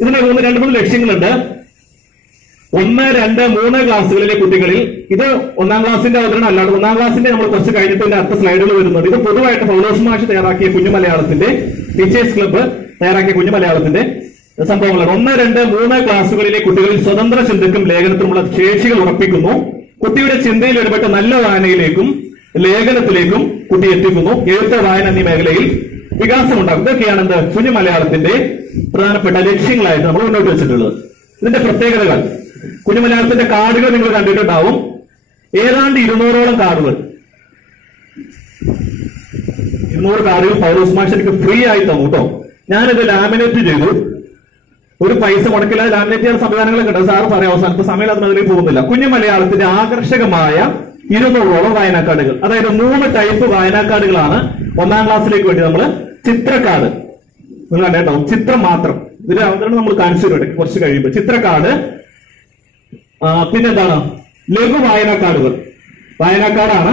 ഇതിന് രണ്ട് മൂന്ന് ലക്ഷ്യങ്ങളുണ്ട്. 1, 2, 3 ക്ലാസ്സുകളിലെ കുട്ടികളിൽ ഇത് 1ാം ക്ലാസ്സിന്റെ അവതരണം അല്ലാതെ 1ാം ക്ലാസ്സിന്റെ നമ്മൾ കുറച്ച് കഴിഞ്ഞിട്ട് അടുത്ത സ്ലൈഡുകൾ വരുന്നുണ്ട്. ഇത് പൊതുവായിട്ട് പൗലോസ് മാഷ് തയ്യാറാക്കിയ കുഞ്ഞു മലയാളത്തിന്റെ ടീച്ചേഴ്സ് ക്ലബ്ബ് തയ്യാറാക്കിയ കുഞ്ഞു മലയാളത്തിന്റെ സംഭവങ്ങളാണ്. 1, 2, 3 ക്ലാസ്സുകളിലെ കുട്ടികളിൽ സ്വതന്ത്ര ചിന്തയ്ക്കും ലേഖനത്തിനുമുള്ള ശേഷികൾ ഉറപ്പിക്കുന്നു. കുട്ടിയുടെ ചിന്തയിൽ ഇടപെട്ട നല്ല വായനയിലേക്കും ലേഖനത്തിലേക്കും കുട്ടി എത്തിക്കുന്നു. എഴുത്ത്, വായന എന്നീ മേഖലയിൽ വികാസമുണ്ടാകും. ഇതൊക്കെയാണ് എന്ത് കുഞ്ഞു മലയാളത്തിന്റെ പ്രധാനപ്പെട്ട ലക്ഷ്യങ്ങളായിട്ട് നമ്മൾ മുന്നോട്ട് വെച്ചിട്ടുള്ളത്. ഇതിന്റെ പ്രത്യേകതകൾ, കുഞ്ഞു മലയാളത്തിന്റെ കാർഡുകൾ നിങ്ങൾ കണ്ടിട്ടുണ്ടാവും. ഏതാണ്ട് 200ഓളം കാർഡുകൾ, 200 കാർഡുകൾ പൗലോസ് മാഷ് എനിക്ക് ഫ്രീ ആയി തന്നു കേട്ടോ. ഞാനിത് ലാമിനേറ്റ് ചെയ്തു. ഒരു പൈസ മുടക്കില്ലാതെ ലാമിനേറ്റ് ചെയ്യുന്ന സംവിധാനങ്ങളൊക്കെ ഉണ്ട്. സാറ് പറയാം, അവസാനത്തെ സമയം അതിലേക്ക് പോകുന്നില്ല. കുഞ്ഞു മലയാളത്തിന്റെ ആകർഷകമായ 200ഓളം വായനാക്കാർഡുകൾ, അതായത് 3 ടൈപ്പ് വായനാക്കാർഡുകളാണ് 1ാം ക്ലാസ്സിലേക്ക് വേണ്ടി നമ്മൾ ചിത്രക്കാർഡ് നിങ്ങൾ കണ്ടേണ്ടാവും. ചിത്രം മാത്രം, ഇതിന്റെ അവതരണം നമ്മൾ കാണിച്ചു തരും കുറച്ച് കഴിയുമ്പോൾ. ചിത്രക്കാർഡ്, പിന്നെന്താണ് ലഘു വായനാക്കാർഡുകൾ. വായനാക്കാർഡാണ്.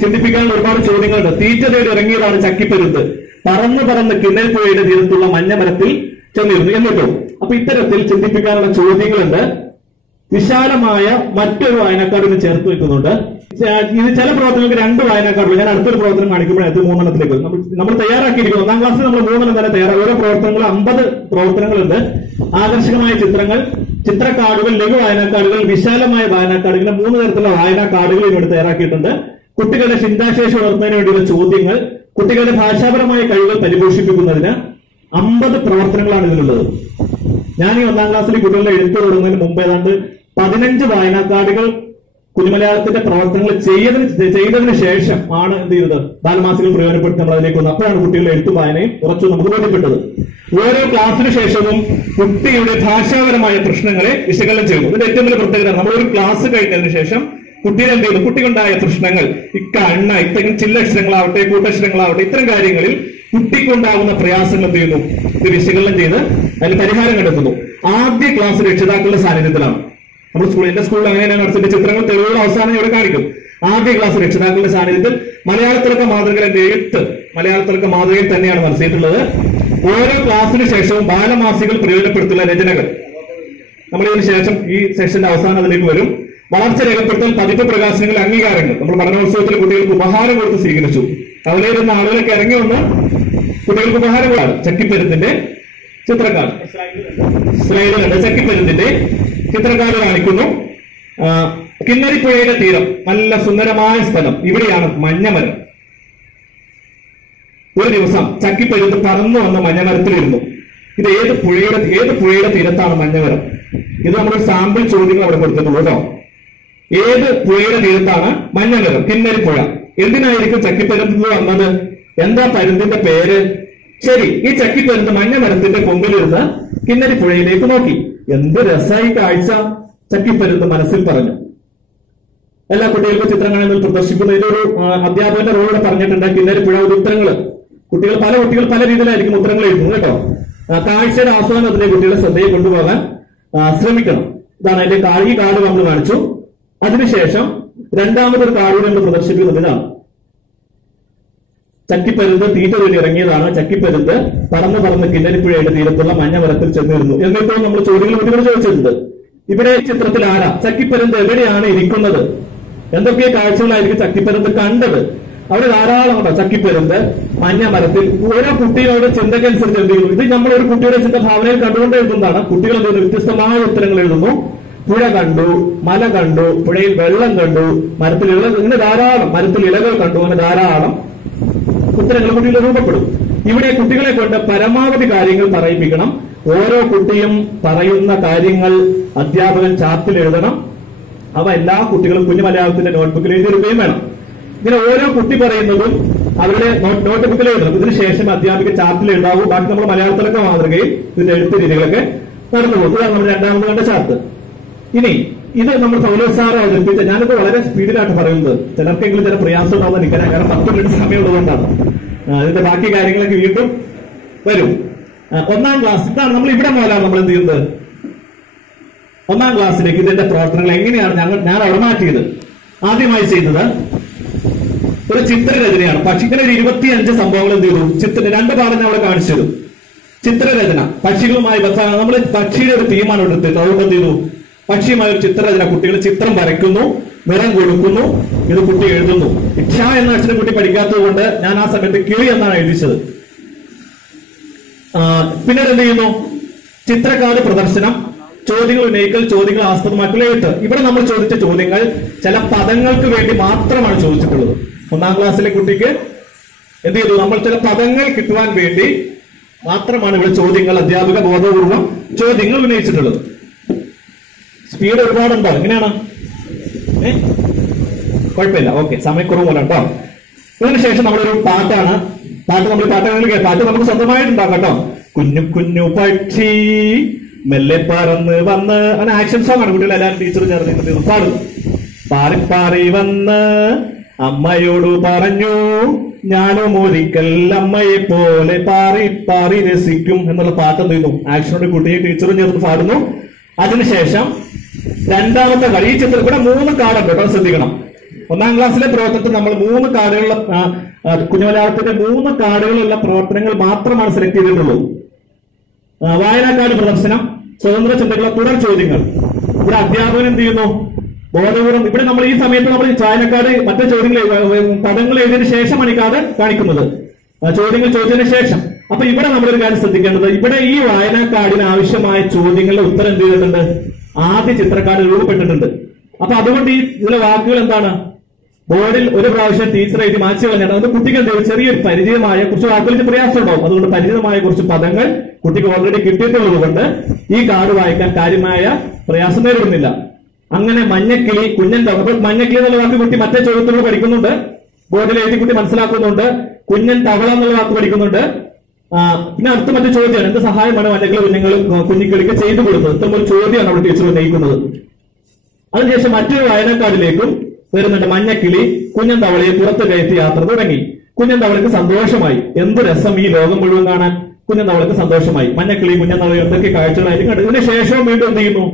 ചിന്തിപ്പിക്കാൻ ഒരുപാട് ചോദ്യങ്ങളുണ്ട്. തീറ്റ തേടി ഇറങ്ങിയതാണ് ചക്കിപ്പരുത്ത്, പറന്ന് പറന്ന് കിണ്ണൽ പുഴയുടെ തീരത്തുള്ള മഞ്ഞമരത്തിൽ ചെന്നിരുന്നു എന്നിട്ടോ. അപ്പൊ ഇത്തരത്തിൽ ചിന്തിപ്പിക്കാനുള്ള ചോദ്യങ്ങളുണ്ട്. വിശാലമായ മറ്റൊരു വായനാക്കാർഡിന് ചേർത്ത് വെക്കുന്നുണ്ട്. ഇത് ചില പ്രവർത്തനങ്ങൾക്ക് 2 വായനാക്കാർഡുകൾ. ഞാൻ അടുത്തൊരു പ്രവർത്തനം കാണിക്കുമ്പോഴത് 3എണ്ണത്തിലേക്ക് നമ്മൾ തയ്യാറാക്കിയിരിക്കുന്നു. 1ാം ക്ലാസ്സിൽ നമ്മൾ 3 എണ്ണം തന്നെ തയ്യാറാക്കി. ഓരോ പ്രവർത്തനങ്ങൾ 50 പ്രവർത്തനങ്ങളുണ്ട്. ആകർഷകമായ ചിത്രങ്ങൾ, ചിത്രക്കാർഡുകൾ, ലഘു വായനാക്കാർഡുകൾ, വിശാലമായ വായനാക്കാർഡുകൾ, 3 തരത്തിലുള്ള വായനാക്കാർഡുകൾ ഇവിടെ തയ്യാറാക്കിയിട്ടുണ്ട്. കുട്ടികളുടെ ചിന്താശേഷി വളർത്തുന്നതിന് വേണ്ടിയുള്ള ചോദ്യങ്ങൾ, കുട്ടികളുടെ ഭാഷാപരമായ കഴിവുകൾ പരിപോഷിപ്പിക്കുന്നതിന് 50 പ്രവർത്തനങ്ങളാണ് ഇതിലുള്ളത്. ഞാൻ ഈ 1ാം ക്ലാസ്സിൽ കുട്ടികളുടെ എഴുത്ത് തുടങ്ങുന്നതിന് മുമ്പ് ഏതാണ്ട് 15 വായനാക്കാർഡുകൾ കുഞ്ഞുമലയാളത്തിന്റെ പ്രവർത്തനങ്ങൾ ചെയ്തതിന് ശേഷം ആണ് എന്ത് ചെയ്തത് ബാലമാസികൾ പ്രയോജനപ്പെടുത്തി നമ്മൾ അതിലേക്ക് വന്നു. അപ്പോഴാണ് കുട്ടികളുടെ എഴുത്തും വായനയും കുറച്ചു നമുക്ക് ബോധ്യപ്പെട്ടത്. ഓരോ ക്ലാസ്സിന് ശേഷവും കുട്ടിയുടെ ഭാഷാപരമായ പ്രശ്നങ്ങളെ വിശകലനം ചെയ്യുന്നു. ഇതിന്റെ ഏറ്റവും വലിയ പ്രത്യേകത, നമ്മളൊരു ക്ലാസ് കഴിഞ്ഞതിന് ശേഷം കുട്ടികൾ എന്ത് ചെയ്യുന്നു, കുട്ടിക്കുണ്ടായ പ്രശ്നങ്ങൾ, എണ്ണ, ഇത്തരം ചില്ലക്ഷരങ്ങളാവട്ടെ കൂട്ടക്ഷരങ്ങളാവട്ടെ, ഇത്തരം കാര്യങ്ങളിൽ കുട്ടിക്കുണ്ടാകുന്ന പ്രയാസങ്ങൾ എന്ത് ചെയ്യുന്നു, ഇത് വിശകലനം ചെയ്ത് അതിന് പരിഹാരം കണ്ടെത്തുന്നു. ആദ്യ ക്ലാസ് രക്ഷിതാക്കളുടെ സാന്നിധ്യത്തിലാണ്. നമ്മൾ എന്റെ സ്കൂളിൽ അങ്ങനെയാണ് നടത്തിയ ചിത്രങ്ങൾ തെളിവുകൾ അവസാനം ഇവിടെ കാണിക്കും. ആദ്യ ക്ലാസ് രക്ഷിതാക്കളുടെ സാന്നിധ്യത്തിൽ മലയാളത്തിലൊക്കെ മാതൃകയുടെ എഴുത്ത് മലയാളത്തിലൊക്കെ മാതൃകയിൽ തന്നെയാണ് മനസ്സിലായിട്ടുള്ളത്. ഓരോ ക്ലാസ്സിന് ശേഷവും ബാലമാസികൾ പ്രയോജനപ്പെടുത്തുന്ന രചനകൾ നമ്മൾ ഇതിന് ശേഷം ഈ സെഷന്റെ അവസാനം അതിലേക്ക് വരും. വളർച്ച രേഖപ്പെടുത്തൽ, പതിപ്പ് പ്രകാശനങ്ങൾ, അംഗീകാരങ്ങൾ. നമ്മൾ പഠനോത്സവത്തിൽ കുട്ടികൾക്ക് ഉപഹാരം കൊടുത്ത് സ്വീകരിച്ചു. അവയിലിരുന്ന ആളുകളൊക്കെ ഇറങ്ങി വന്ന് കുട്ടികൾക്ക് ഉപഹാരം കൊടുത്തു. ചക്കിപ്പരുത്തിന്റെ ചിത്രക്കാർഡ് സ്ലൈഡിലുണ്ട്. ചക്കിപ്പരുത്തിന്റെ ചിത്രക്കാർഡ് കാണിക്കുന്നു. കിന്നരിപ്പുഴയുടെ തീരം, നല്ല സുന്ദരമായ സ്ഥലം. ഇവിടെയാണ് മഞ്ഞമരം. ഒരു ദിവസം ചക്കിപ്പരുത്ത് പറന്നു വന്ന മഞ്ഞമരത്തിലിരുന്നു. ഇത് ഏത് പുഴയുടെ തീരത്താണ് മഞ്ഞമരം? ഇത് നമ്മുടെ സാമ്പിൾ ചോദ്യങ്ങൾ അവിടെ കൊടുത്തിട്ടുള്ളൂ കേട്ടോ. ഏത് പുഴയുടെ തീരത്താണ് മഞ്ഞമരം? കിന്നരിപ്പുഴ. എന്തിനായിരിക്കും ചക്കിപ്പരുത്ത് വന്നത്? എന്താ പരുന്തിന്റെ പേര്? ശരി, ഈ ചക്കിപ്പരുന്ത് മഞ്ഞമരത്തിന്റെ കൊമ്പിലിരുന്ന് കിന്നരിപ്പുഴയിലേക്ക് നോക്കി. എന്ത് രസമായി കാഴ്ച, ചക്കിപ്പരുന്ത് മനസ്സിൽ പറഞ്ഞു. എല്ലാ കുട്ടികൾക്കും ചിത്രം കാണുന്നത് പ്രദർശിക്കുന്ന ഇതൊരു അധ്യാപകന്റെ റോളിൽ പറഞ്ഞിട്ടുണ്ട്. കിന്നരിപ്പുഴ ഒരു ഉത്തരങ്ങള് കുട്ടികൾ പല രീതിയിലായിരിക്കും ഉത്തരങ്ങൾ എഴുതുന്നത് കേട്ടോ. കാഴ്ചയുടെ ആസ്വാദനത്തിലെ കുട്ടികളെ ശ്രദ്ധയെ കൊണ്ടുപോകാൻ ശ്രമിക്കണം. ഇതാണ് അതിന്റെ ഈ കാർഡ് നമ്മൾ കാണിച്ചു. അതിനുശേഷം രണ്ടാമതൊരു കാർഡ് നമ്മൾ പ്രദർശിപ്പിക്കുന്നത് ഇതാണ്. ചക്കിപ്പരുന്ത് തീറ്റ തേടി ഇറങ്ങിയതാണ്. ചക്കിപ്പരുന്ത് പറന്ന് കിന്നരിപ്പുഴയുടെ തീരത്തുള്ള മഞ്ഞമരത്തിൽ ചെന്നിരുന്നു. എന്നിട്ടോ നമ്മൾ ചോദ്യങ്ങൾ കുട്ടികൾ ചോദിച്ചിട്ടുണ്ട്. ഇവിടെ ചിത്രത്തിൽ ആരാ? ചക്കിപ്പരുന്ത് എവിടെയാണ് ഇരിക്കുന്നത്? എന്തൊക്കെ കാഴ്ചകളായിരിക്കും ചക്കിപ്പരുന്ത് കണ്ടത്? അവിടെ ധാരാളം ഉണ്ടോ ചക്കിപ്പരുന്ത് മഞ്ഞമരത്തിൽ. ഓരോ കുട്ടികളുടെ ചിന്തക്കനുസരിച്ച് എന്ത് ചെയ്യുന്നു? ഇത് നമ്മൾ ഒരു കുട്ടിയുടെ ചിന്ത ഭാവനയിൽ കണ്ടുകൊണ്ട് എഴുതുന്നതാണ്. കുട്ടികൾ എന്ത് ചെയ്യുന്നു? വ്യത്യസ്തമായ ഉത്തരങ്ങൾ എഴുതുന്നു. പുഴ കണ്ടു, മല കണ്ടു, പുഴയിൽ വെള്ളം കണ്ടു, മരത്തിൽ ഇങ്ങനെ ധാരാളം, മരത്തിൽ ഇലകൾ കണ്ടു, അങ്ങനെ ധാരാളം ഉത്തരങ്ങൾ കുട്ടികൾ രൂപപ്പെടും. ഇവിടെ കുട്ടികളെ കൊണ്ട് പരമാവധി കാര്യങ്ങൾ പറയിപ്പിക്കണം. ഓരോ കുട്ടിയും പറയുന്ന കാര്യങ്ങൾ അധ്യാപകൻ ചാർട്ടിൽ എഴുതണം. അവ എല്ലാ കുട്ടികളും കുഞ്ഞു മലയാളത്തിന്റെ നോട്ട്ബുക്കിൽ എഴുതിയെടുക്കുകയും വേണം. ഇങ്ങനെ ഓരോ കുട്ടി പറയുന്നതും അവരുടെ നോട്ട്ബുക്കിൽ എഴുതണം. ഇതിനുശേഷം അധ്യാപിക ചാർട്ടിൽ എഴുതാവൂ. ബാക്കി നമ്മൾ മലയാളത്തിലൊക്കെ മാതൃകയിൽ ഇതിന്റെ എഴുത്ത് രീതികളൊക്കെ നടന്നു പോകും. ഇതാണ് നമ്മൾ രണ്ടാമത് കണ്ട ചാർട്ട്. ഇനി ഇത് നമ്മൾ പൗലോസ് സാറ് അവതരിപ്പിച്ച, ഞാനിത് വളരെ സ്പീഡിലായിട്ട് പറയുന്നത്, ചിലർക്കെങ്കിലും ചില പ്രയാസം ഉണ്ടാവുന്ന നിൽക്കാൻ, കാരണം 10 മിനിറ്റ് സമയമുള്ളതുകൊണ്ടാണ്. ഇതിന്റെ ബാക്കി കാര്യങ്ങളൊക്കെ വീണ്ടും വരും. 1ാം ക്ലാസ് ഇതാണ്. നമ്മൾ ഇവിടെ മുതലാണ് നമ്മൾ എന്ത് ചെയ്യുന്നത്? 1ാം ക്ലാസ്സിലേക്ക് ഇതിന്റെ പ്രവർത്തനങ്ങൾ എങ്ങനെയാണ് ഞാൻ അവിടെ മാറ്റിയത്. ആദ്യമായി ചെയ്തത് ഒരു ചിത്രരചനയാണ്. പക്ഷെ ഇങ്ങനെ ഒരു 25 സംഭവങ്ങൾ എന്ത് ചെയ്തു? 2 പാഠം ഞാൻ അവിടെ കാണിച്ചു തരും. ചിത്രരചന പക്ഷികളുമായി നമ്മൾ പക്ഷിയുടെ ഒരു തീമാണ് എടുത്തത്. അതുകൊണ്ട് എന്ത് ചെയ്തു? പക്ഷിയുമായ ഒരു ചിത്രരചന. കുട്ടികൾ ചിത്രം വരയ്ക്കുന്നു, നിറം കൊടുക്കുന്നു, ഇത് കുട്ടി എഴുതുന്നു. ഇച്ഛ എന്ന അക്ഷരം കുട്ടി പഠിക്കാത്തത് കൊണ്ട് ഞാൻ ആ സമയത്ത് കിളി എന്നാണ് എഴുതിച്ചത്. പിന്നീട് എന്ത് ചെയ്യുന്നു? ചിത്രകാല പ്രദർശനം, ചോദ്യങ്ങൾ ഉന്നയിക്കൽ, ചോദ്യങ്ങൾ ആസ്പദമാക്കുള്ള എഴുത്ത്. ഇവിടെ നമ്മൾ ചോദിച്ച ചോദ്യങ്ങൾ ചില പദങ്ങൾക്ക് വേണ്ടി മാത്രമാണ് ചോദിച്ചിട്ടുള്ളത്. 1ാം ക്ലാസ്സിലെ കുട്ടിക്ക് എന്ത് ചെയ്തു? നമ്മൾ ചില പദങ്ങൾ കിട്ടുവാൻ വേണ്ടി മാത്രമാണ് ഇവിടെ ചോദ്യങ്ങൾ, അധ്യാപക ബോധപൂർവം ചോദ്യങ്ങൾ ഉന്നയിച്ചിട്ടുള്ളത്. സ്പീഡ് ഒരുപാടുണ്ടോ? എങ്ങനെയാണ്? കുഴപ്പമില്ല, ഓക്കെ, സമയക്കുറവ് പോലെ ഉണ്ടോ? ഇതിനുശേഷം നമ്മളൊരു പാട്ടാണ്. പാട്ട് നമുക്ക് സ്വന്തമായിട്ടുണ്ടാക്കാം കേട്ടോ. കുഞ്ഞു കുഞ്ഞു പക്ഷി മെല്ലെ പറന്ന് വന്ന്, അങ്ങനെ ആക്ഷൻ സോങ് ആണ്. കുട്ടികൾ എല്ലാവരും ടീച്ചർ ചേർന്ന് പാടും. പാറി പാറി വന്ന് അമ്മയോട് പറഞ്ഞു, ഞാനും ഒരിക്കൽ അമ്മയെ പോലെ പാറി പാറി രസിക്കും എന്നുള്ള പാട്ട് എന്ത് ചെയ്യുന്നു? ആക്ഷനോട് കുട്ടിയെ ടീച്ചറും ചേർന്ന് പാടുന്നു. അതിനുശേഷം 2ാമത്തെ കളി. ഈ ചിത്രം ഇവിടെ 3 കാർഡുണ്ട് കേട്ടോ, ശ്രദ്ധിക്കണം. 1ാം ക്ലാസ്സിലെ പ്രവർത്തനത്തിൽ നമ്മൾ 3 കാർഡുകളുള്ള കുഞ്ഞുമലയാളത്തിന്റെ 3 കാർഡുകളുള്ള പ്രവർത്തനങ്ങൾ മാത്രമാണ് സെലക്ട് ചെയ്തിട്ടുള്ളൂ. വായനാക്കാട് പ്രദർശനം, സ്വതന്ത്ര ചിന്തകളുടെ തുടർ ചോദ്യങ്ങൾ. ഇവിടെ അധ്യാപകൻ എന്ത് ചെയ്യുന്നു? ബോധപൂർവം. ഇവിടെ നമ്മൾ ഈ സമയത്ത് നമ്മൾ വായനക്കാട് മറ്റേ ചോദ്യങ്ങൾ പദങ്ങൾ എഴുതിയതിനു ശേഷമാണ് ഈ കാർഡ് കാണിക്കുന്നത്, ചോദ്യങ്ങൾ ചോദിച്ചതിന് ശേഷം. അപ്പൊ ഇവിടെ നമ്മളൊരു കാര്യം ശ്രദ്ധിക്കേണ്ടത്, ഇവിടെ ഈ വായനാക്കാടിന് ആവശ്യമായ ചോദ്യങ്ങളുടെ ഉത്തരം എന്ത് ചെയ്തിട്ടുണ്ട്? ആദ്യ ചിത്രക്കാട് രൂപപ്പെട്ടിട്ടുണ്ട്. അപ്പൊ അതുകൊണ്ട് ഈ ഇതിലെ വാക്കുകൾ എന്താണ്? ബോർഡിൽ ഒരു പ്രാവശ്യം ടീച്ചർ എഴുതി മാറ്റി കളഞ്ഞാണ്. അത് കുട്ടിക്ക് എന്ത് ചെറിയൊരു പരിചയമായ കുറച്ച് വാക്കുകളിൽ പ്രയാസം ഉണ്ടാവും. അതുകൊണ്ട് പരിചിതമായ കുറച്ച് പദങ്ങൾ കുട്ടിക്ക് ഓൾറെഡി കിട്ടിയിട്ടുള്ളത് കൊണ്ട് ഈ കാർഡ് വായിക്കാൻ കാര്യമായ പ്രയാസം നേരിടുന്നില്ല. അങ്ങനെ മഞ്ഞക്കിളി, കുഞ്ഞൻ തവള. മഞ്ഞക്കിളി എന്നുള്ള വാക്ക് കുട്ടി മറ്റേ ചോദ്യത്തിലൂടെ പഠിക്കുന്നുണ്ട്, ബോർഡിൽ എഴുതി കുട്ടി മനസ്സിലാക്കുന്നുണ്ട്. കുഞ്ഞൻ തവള എന്നുള്ള വാക്ക് പഠിക്കുന്നുണ്ട്. പിന്നെ അടുത്ത മറ്റു ചോദ്യമാണ്, എന്ത് സഹായമാണ് മഞ്ഞക്കിളി കുഞ്ഞിക്കിളിക്ക് ചെയ്തു കൊടുത്തത്? ഇത്തരം ഒരു ചോദ്യമാണ് അവിടെ ടീച്ചർ ഉന്നയിക്കുന്നത്. അതിനുശേഷം മറ്റൊരു വായനക്കാരിലേക്കും വരുന്നുണ്ട്. മഞ്ഞക്കിളി കുഞ്ഞൻ തവളയെ പുറത്ത് കയറ്റി യാത്ര തുടങ്ങി. കുഞ്ഞൻ തവളയ്ക്ക് സന്തോഷമായി. എന്ത് രസം ഈ ലോകം മുഴുവൻ കാണാൻ. കുഞ്ഞൻ തവളയ്ക്ക് സന്തോഷമായി. മഞ്ഞക്കിളി കുഞ്ഞൻ തവളയെ എന്തൊക്കെ കാഴ്ചകളായിരിക്കും കണ്ടു. ഇതിന് ശേഷവും വീണ്ടും എന്ത് ചെയ്യുന്നു?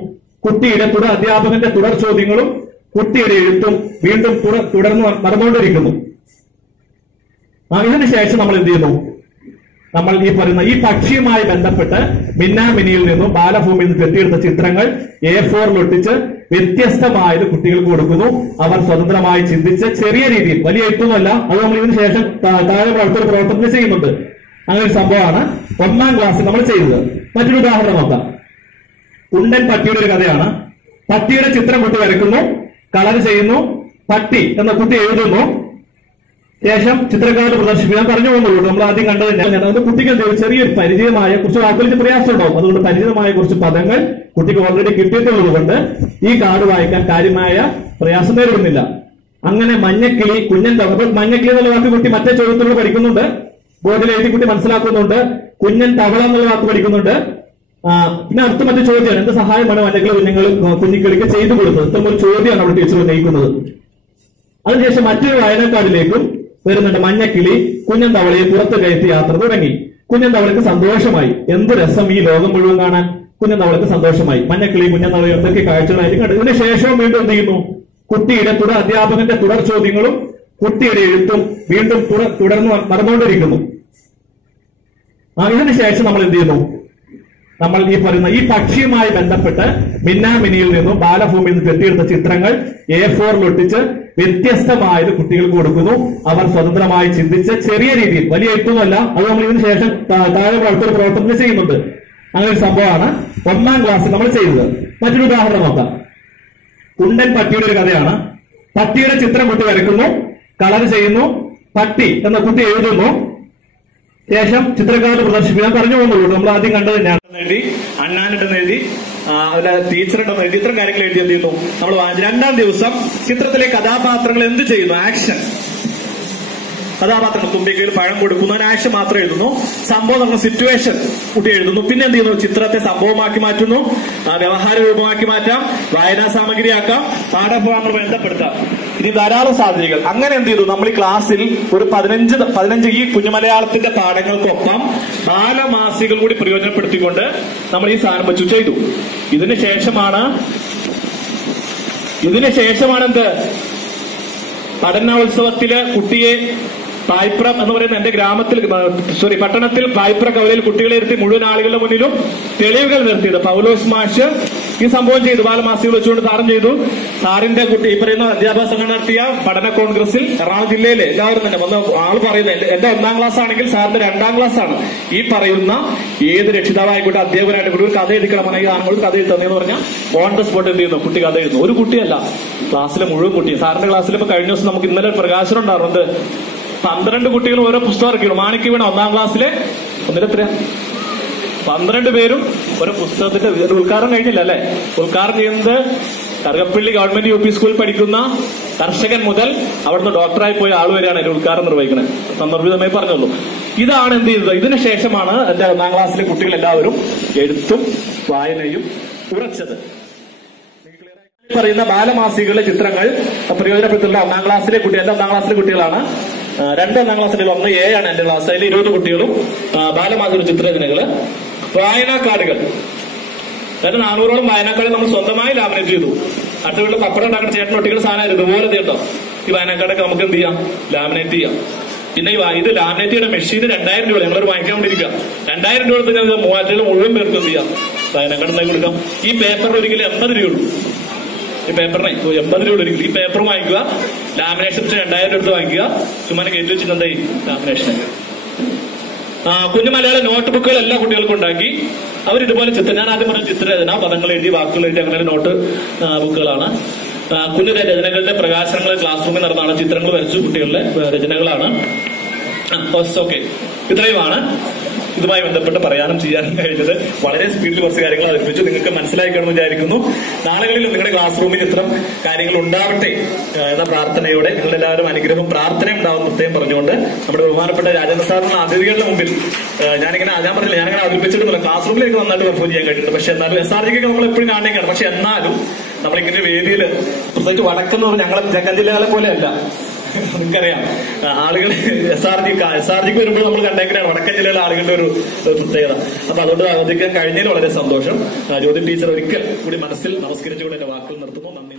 കുട്ടിയുടെ അധ്യാപകന്റെ തുടർ ചോദ്യങ്ങളും കുട്ടിയുടെ എഴുത്തും വീണ്ടും തുടർന്ന് നടന്നുകൊണ്ടിരിക്കുന്നു. ഇതിന് ശേഷം നമ്മൾ എന്ത് ചെയ്യുന്നു? നമ്മൾ ഈ പറയുന്ന ഈ പക്ഷിയുമായി ബന്ധപ്പെട്ട് മിന്നാമിനിയിൽ നിന്നും ബാലഭൂമിയിൽ നിന്ന് കെട്ടിയെടുത്ത ചിത്രങ്ങൾ A4 ഒട്ടിച്ച് വ്യത്യസ്തമായത് കുട്ടികൾക്ക് കൊടുക്കുന്നു. അവർ സ്വതന്ത്രമായി ചിന്തിച്ച് ചെറിയ രീതിയിൽ, വലിയ എഴുത്തൊന്നുമല്ല, അത് നമ്മൾ ഇതിനു ശേഷം താഴെ അടുത്തൊരു പ്രവർത്തനം ചെയ്യുന്നുണ്ട്. അങ്ങനെ ഒരു സംഭവമാണ് 1ാം ക്ലാസ്സിൽ നമ്മൾ ചെയ്തത്. മറ്റൊരു ഉദാഹരണം നോക്കാം. ഉണ്ടൻ പട്ടിയുടെ ഒരു കഥയാണ്. പട്ടിയുടെ ചിത്രം കുട്ടി വരയ്ക്കുന്നു, കളർ ചെയ്യുന്നു, പട്ടി എന്ന കുട്ടി എഴുതുന്നു. ശേഷം ചിത്രകാട് പ്രദർശിപ്പിക്കും. ഞാൻ പറഞ്ഞു പോകുന്നുള്ളൂ, നമ്മൾ ആദ്യം കണ്ടത് അത് കുട്ടിക്ക് ചെറിയൊരു പരിചയമായ കുറച്ച് വാക്കുകളിൽ പ്രയാസം ഉണ്ടാവും. അതുകൊണ്ട് പരിചിതമായ കുറച്ച് പദങ്ങൾ കുട്ടിക്ക് ഓൾറെഡി കിട്ടിയിട്ടുള്ളത് കൊണ്ട് ഈ കാർഡ് വായിക്കാൻ കാര്യമായ പ്രയാസം നേരിടുന്നില്ല. അങ്ങനെ മഞ്ഞക്കിളി കുഞ്ഞൻ തവള. മഞ്ഞക്കിളി എന്നുള്ള വാക്ക് കുട്ടി മറ്റേ ചോദ്യത്തിലൂടെ പഠിക്കുന്നുണ്ട്, ബോർഡിൽ എഴുതി കുട്ടി മനസ്സിലാക്കുന്നുണ്ട്. കുഞ്ഞൻ തവള എന്നുള്ള വാക്ക് പഠിക്കുന്നുണ്ട്. പിന്നെ അടുത്ത മറ്റു ചോദ്യമാണ്, എന്ത് സഹായമാണ് മഞ്ഞക്കിളി കുഞ്ഞിക്കിളിക്ക് ചെയ്തു കൊടുത്തത്? ഇത്തരം ഒരു ചോദ്യമാണ് അവിടെ ടീച്ചർ ഉന്നയിക്കുന്നത്. അതിനുശേഷം മറ്റൊരു വായനക്കാരിലേക്കും വരുന്നുണ്ട്. മഞ്ഞക്കിളി കുഞ്ഞൻ തവളയെ പുറത്ത് കയറ്റി യാത്ര തുടങ്ങി. കുഞ്ഞൻ തവളയ്ക്ക് സന്തോഷമായി. എന്ത് രസം ഈ ലോകം മുഴുവൻ കാണാൻ. കുഞ്ഞൻ തവളയ്ക്ക് സന്തോഷമായി. മഞ്ഞക്കിളി കുഞ്ഞൻ തവളയെ എന്തൊക്കെ കാഴ്ചകളായിരിക്കും കണ്ടു. ഇതിന് ശേഷവും വീണ്ടും എന്ത് ചെയ്യുന്നു? കുട്ടിയുടെ അധ്യാപകന്റെ തുടർ ചോദ്യങ്ങളും കുട്ടിയുടെ എഴുത്തും വീണ്ടും തുടർന്ന് നടന്നുകൊണ്ടിരിക്കുന്നു. ഇതിന് ശേഷം നമ്മൾ എന്ത് ചെയ്യുന്നു? നമ്മൾ ഈ പറയുന്ന ഈ പക്ഷിയുമായി ബന്ധപ്പെട്ട് മിന്നാമിനിയിൽ നിന്നും ബാലഭൂമിയിൽ നിന്ന് കെട്ടിയെടുത്ത ചിത്രങ്ങൾ A4 ഒട്ടിച്ച് വ്യത്യസ്തമായത് കുട്ടികൾക്ക് കൊടുക്കുന്നു. അവർ സ്വതന്ത്രമായി ചിന്തിച്ച് ചെറിയ രീതിയിൽ, വലിയ എഴുത്തൊന്നുമല്ല, അത് നമ്മൾ ഇതിനു ശേഷം താഴെ അടുത്തൊരു പ്രവർത്തനം ചെയ്യുന്നുണ്ട്. അങ്ങനെ ഒരു സംഭവമാണ് 1ാം ക്ലാസ്സിൽ നമ്മൾ ചെയ്തത്. മറ്റൊരു ഉദാഹരണം നോക്കാം. ഉണ്ടൻ പട്ടിയുടെ ഒരു കഥയാണ്. പട്ടിയുടെ ചിത്രം കുട്ടി വരയ്ക്കുന്നു, കളർ ചെയ്യുന്നു, പട്ടി എന്ന കുട്ടി എഴുതുന്നു. ശേഷം ചിത്രകാട് പ്രദർശിപ്പിക്കും. ഞാൻ പറഞ്ഞു പോകുന്നുള്ളൂ, നമ്മൾ ആദ്യം കണ്ടത് ഞാൻ എഴുതി, അണ്ണാനിട്ടെന്ന് എഴുതി, അതിലെ ടീച്ചറുണ്ടെന്ന് എഴുതി, ഇത്തരം കാര്യങ്ങൾ എഴുതി എന്ത് ചെയ്യുന്നു? നമ്മൾ 2ാം ദിവസം ചിത്രത്തിലെ കഥാപാത്രങ്ങൾ എന്ത് ചെയ്യുന്നു? ആക്ഷൻ. കഥാപാത്രങ്ങൾ തുമ്പിക്കയിൽ പഴം കൊടുക്കുന്നു, ആക്ഷൻ മാത്രം എഴുതുന്നു. സംഭവം നമ്മൾ സിറ്റുവേഷൻ കുട്ടി എഴുതുന്നു. പിന്നെ എന്ത് ചെയ്യുന്നു? ചിത്രത്തെ സംഭവമാക്കി മാറ്റുന്നു, വ്യവഹാര രൂപമാക്കി മാറ്റാം, വായനാ സാമഗ്രിയാക്കാം, പാഠഭാഗങ്ങൾ ബന്ധപ്പെടുത്താം. ഇനി ധാരാളം സാധ്യതകൾ. അങ്ങനെ എന്ത് ചെയ്തു? നമ്മൾ ഈ ക്ലാസ്സിൽ ഒരു 15 ഈ കുഞ്ഞുമലയാളത്തിന്റെ പാഠങ്ങൾക്കൊപ്പം ബാലമാസികൾ കൂടി പ്രയോജനപ്പെടുത്തിക്കൊണ്ട് നമ്മൾ ഈ സാധനം വെച്ചു ചെയ്തു. ഇതിന് ശേഷമാണ് എന്ത്? പഠനോത്സവത്തില് കുട്ടിയെ പായിപ്ര എന്ന് പറയുന്ന എന്റെ ഗ്രാമത്തിൽ പട്ടണത്തിൽ പായിപ്ര കവലയിൽ കുട്ടികളെ ഇരുത്തി മുഴുവൻ ആളുകളുടെ മുന്നിലും തെളിവുകൾ നിർത്തിയത് പൗലോസ് മാഷ് ഈ സംഭവം ചെയ്തു. ബാലമാസികൾ വെച്ചുകൊണ്ട് സാറും ചെയ്തു. സാറിന്റെ കുട്ടി ഈ പറയുന്ന അധ്യാപക സംഘടന നടത്തിയ പഠന കോൺഗ്രസിൽ എറണാകുളം ജില്ലയിലെ എല്ലാവരും തന്നെ വന്ന് ആൾ പറയുന്നത് എന്റെ 1ാം ക്ലാസ് ആണെങ്കിൽ സാറിന്റെ 2ാം ക്ലാസ് ആണ്. ഈ പറയുന്ന ഏത് രക്ഷിതാവായിക്കോട്ടെ അധ്യാപകരായിട്ട് ഒരു കഥ എഴുതിക്കണമെങ്കിൽ ആണുങ്ങൾ കഥ എഴുതുന്നതെന്ന് പറഞ്ഞാൽ ഓൺ ദ സ്പോട്ട് എന്ത് ചെയ്യുന്നു, കുട്ടി കഥ എഴുതുന്നു. ഒരു കുട്ടിയല്ല, ക്ലാസ്സിലെ മുഴുവൻ കുട്ടി. സാറിന്റെ ക്ലാസ്സിൽ ഇപ്പൊ കഴിഞ്ഞ ദിവസം നമുക്ക് ഇന്നലെ പ്രകാശനം ഉണ്ടാറുണ്ട്. 12 കുട്ടികൾ ഓരോ പുസ്തകം ഇറക്കിയുള്ളൂ. മാണിക്ക് വീണ 1ാം ക്ലാസ്സിലെ ഒന്നിലെത്രയാ 12 പേരും ഒരു പുസ്തകത്തിന്റെ ഉദ്ഘാടനം കഴിഞ്ഞില്ല അല്ലെ? ഉദ്ഘാടനം ചെയ്യുന്നത് കറുകപ്പള്ളി ഗവൺമെന്റ് UP സ്കൂളിൽ പഠിക്കുന്ന കർഷകൻ മുതൽ അവിടുന്ന് ഡോക്ടറായി പോയ ആൾ വരെയാണ് അതിന്റെ ഉദ്ഘാടനം നിർവഹിക്കുന്നത്. സന്ദർഭിതമായി പറഞ്ഞുള്ളൂ. ഇതാണ് എന്ത് ചെയ്തത്. ഇതിനുശേഷമാണ് എന്റെ 1ാം ക്ലാസ്സിലെ കുട്ടികൾ എല്ലാവരും എഴുത്തും വായനയും ഉറച്ചത്. പറയുന്ന ബാലമാസികകളിലെ ചിത്രങ്ങൾ പ്രയോജനപ്പെടുത്തുന്ന 1ാം ക്ലാസ്സിലെ കുട്ടി എന്റെ 1ാം ക്ലാസ്സിലെ കുട്ടികളാണ്. 2 1ാം ക്ലാസ്സിലെ 1 A ആണ് എന്റെ ക്ലാസ്. അതിൽ 20 കുട്ടികളും ബാലമാസിക ചിത്രരചനകള്, വായനാ കാർഡുകൾ. അതായത് 400ഓളം വായനാ കാർഡ് നമ്മൾ സ്വന്തമായി ലാമിനേറ്റ് ചെയ്തു. അടുത്ത വീട്ടിൽ പപ്പടം ഉണ്ടാക്കുന്ന ചേട്ടൻ ഒട്ടിക്കുന്ന സാധനം ഇതുപോലെ ഉണ്ടോ. ഈ വായനാ കാർഡൊക്കെ നമുക്ക് എന്ത് ചെയ്യാം, ലാമിനേറ്റ് ചെയ്യാം. പിന്നെ ഇത് ലാമിനേറ്റ് ചെയ്യുന്ന മെഷീന് 2000 രൂപ ഞങ്ങളൊരു വാങ്ങിക്കാണ്ടിരിക്കുക. 2000 രൂപ എടുത്ത് ഞങ്ങൾ 3000 മുഴുവൻ പേർക്ക് എന്ത് ചെയ്യാം, വായനാ കാർഡ് ഉണ്ടാക്കി കൊടുക്കാം. ഈ പേപ്പറിന് ഒരിക്കലും 80 രൂപയുള്ളൂ. ഈ പേപ്പറിനെ 80 രൂപ ഒരിക്കലും. ഈ പേപ്പർ വാങ്ങിക്കുക, ലാമിനേഷൻ 2000 എടുത്ത് വാങ്ങിക്കുക. ചുമ്മാ കയറ്റി വെച്ചിട്ട് എന്തായി ലാമിനേഷൻ. കുഞ്ഞു മലയാള നോട്ട് ബുക്കുകൾ എല്ലാ കുട്ടികൾക്കും ഉണ്ടാക്കി. അവരിതുപോലെ ഞാൻ ആദ്യം പറഞ്ഞ ചിത്രരചന, പദങ്ങൾ എഴുതി, വാക്കുകൾ എഴുതി, അങ്ങനെ നോട്ട് ബുക്കുകളാണ്. കുഞ്ഞു രചനകളുടെ പ്രകാശനങ്ങൾ ക്ലാസ് റൂമിൽ നടന്നാണ്. ചിത്രങ്ങൾ വരച്ചു കുട്ടികളുടെ രചനകളാണ്. ഓക്കെ, ഇത്രയുമാണ് ഇതുമായി ബന്ധപ്പെട്ട് പറയാനും ചെയ്യാനും കഴിഞ്ഞത്. വളരെ സ്പീഡിൽ കുറച്ച് കാര്യങ്ങൾ അവതരിപ്പിച്ചു. നിങ്ങൾക്ക് മനസ്സിലായി കാണുമെന്ന് വിചാരിക്കുന്നു. നാളുകളിൽ നിങ്ങളുടെ ക്ലാസ് റൂമിൽ ഇത്തരം കാര്യങ്ങൾ ഉണ്ടാവട്ടെ എന്ന പ്രാർത്ഥനയോടെ നിങ്ങളെല്ലാവരും അനുഗ്രഹവും പ്രാർത്ഥനയും ഉണ്ടാവും പ്രത്യേകം പറഞ്ഞുകൊണ്ട് നമ്മുടെ ബഹുമാനപ്പെട്ട രാജേന്ദ്ര സാറിനുള്ള അതിഥികളുടെ മുമ്പിൽ ഞാൻ പറഞ്ഞില്ല, ഞാനിങ്ങനെ അവതരിപ്പിച്ചിട്ടില്ല. ക്ലാസ് റൂമിലേക്ക് നന്നായിട്ട് പെർഫോം ചെയ്യാൻ കഴിഞ്ഞിട്ടുണ്ട്. പക്ഷെ എന്നാലും SRG നമ്മൾ എപ്പോഴും കാണുകയാണ്. പക്ഷെ എന്നാലും നമ്മളിങ്ങനെ വേദിയിൽ പ്രത്യേകിച്ച് വടക്കെന്ന് പറഞ്ഞാൽ ഞങ്ങളെ തെക്കൻ ജില്ലകളെ പോലെയല്ല. നിങ്ങൾക്കറിയാം, ആളുകൾ SRGക്ക് വരുമ്പോൾ നമ്മൾ കണ്ടേക്കനാണ് വടക്കൻ ജില്ലയിലെ ആളുകളുടെ ഒരു പ്രത്യേകത. അപ്പൊ അതുകൊണ്ട് അവതരിക്കാൻ കഴിഞ്ഞതിൽ വളരെ സന്തോഷം. ജ്യോതി ടീച്ചർ ഒരിക്കൽ കൂടി മനസ്സിൽ നമസ്കരിച്ചുകൊണ്ട് എന്റെ വാക്കുകൾ നിർത്തുന്നു. നന്ദി.